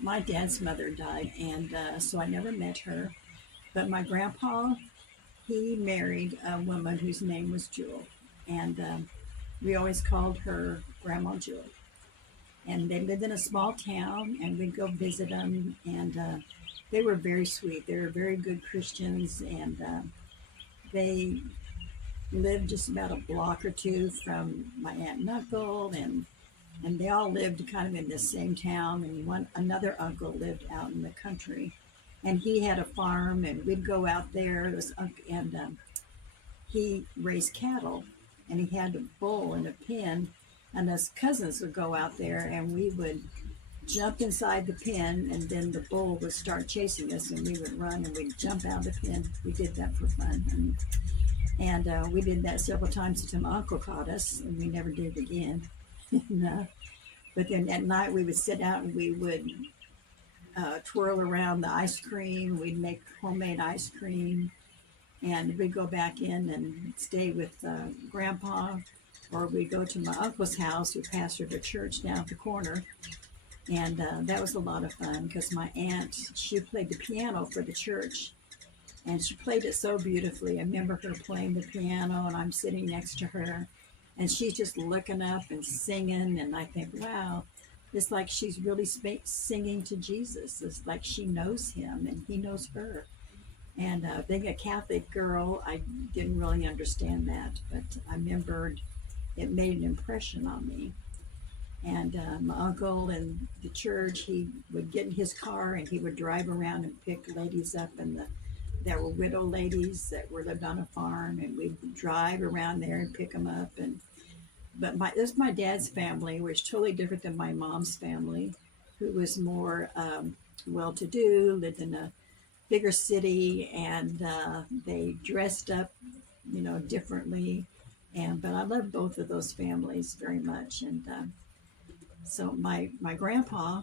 my dad's mother died, and so I never met her. But my grandpa, he married a woman whose name was Jewel, and we always called her Grandma Jewel. And they lived in a small town, and we'd go visit them, and they were very sweet. They were very good Christians, and they lived just about a block or two from my aunt and uncle, and they all lived kind of in the same town. And one another uncle lived out in the country, and he had a farm, and we'd go out there. And he raised cattle, and he had a bull in a pen, and us cousins would go out there, and we would jump inside the pen, and then the bull would start chasing us, and we would run, and we'd jump out of the pen. We did that for fun, and we did that several times until my uncle caught us, and we never did it again. and, but then at night we would sit out and we would twirl around the ice cream. We'd make homemade ice cream, and we'd go back in and stay with Grandpa, or we'd go to my uncle's house, who pastored a church down at the corner. And that was a lot of fun because my aunt, she played the piano for the church, and she played it so beautifully. I remember her playing the piano, and I'm sitting next to her, and she's just looking up and singing. And I think, wow, it's like she's really singing to Jesus. It's like she knows him and he knows her. And being a Catholic girl, I didn't really understand that, but I remembered it made an impression on me. And my uncle in the church, he would get in his car and he would drive around and pick ladies up, and there were widow ladies that were lived on a farm, and we'd drive around there and pick them up. And but this is my dad's family, which totally different than my mom's family, who was more well-to-do, lived in a bigger city, and they dressed up, differently. And but I love both of those families very much. And so my grandpa,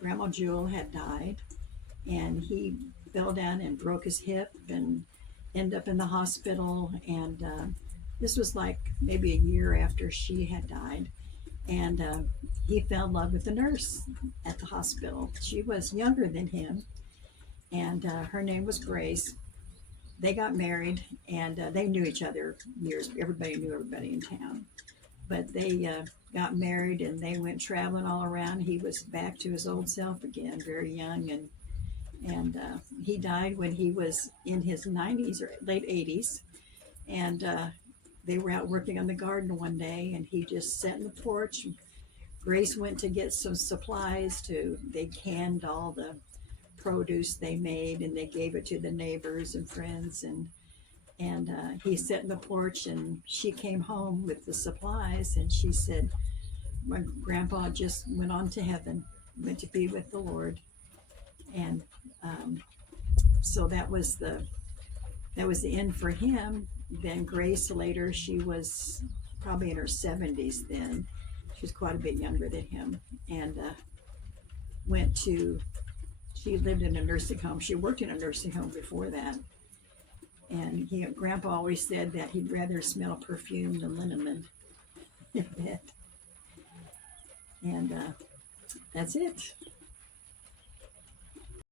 Grandma Jewel, had died, and he fell down and broke his hip and ended up in the hospital. And this was like maybe a year after she had died. And he fell in love with the nurse at the hospital. She was younger than him, and her name was Grace. They got married, and they knew each other years. Everybody knew everybody in town, but they got married, and they went traveling all around. He was back to his old self again, very young, and he died when he was in his 90s or late 80s. And they were out working on the garden one day, and he just sat in the porch. Grace went to get some supplies. They canned all the produce they made, and they gave it to the neighbors and friends. And he sat in the porch, and she came home with the supplies, and she said, my grandpa just went on to heaven, went to be with the Lord. And so that was the end for him. Then Grace later, she was probably in her 70s then. She was quite a bit younger than him, and went to she lived in a nursing home. She worked in a nursing home before that. And Grandpa always said that he'd rather smell perfume than liniment in bed. And that's it.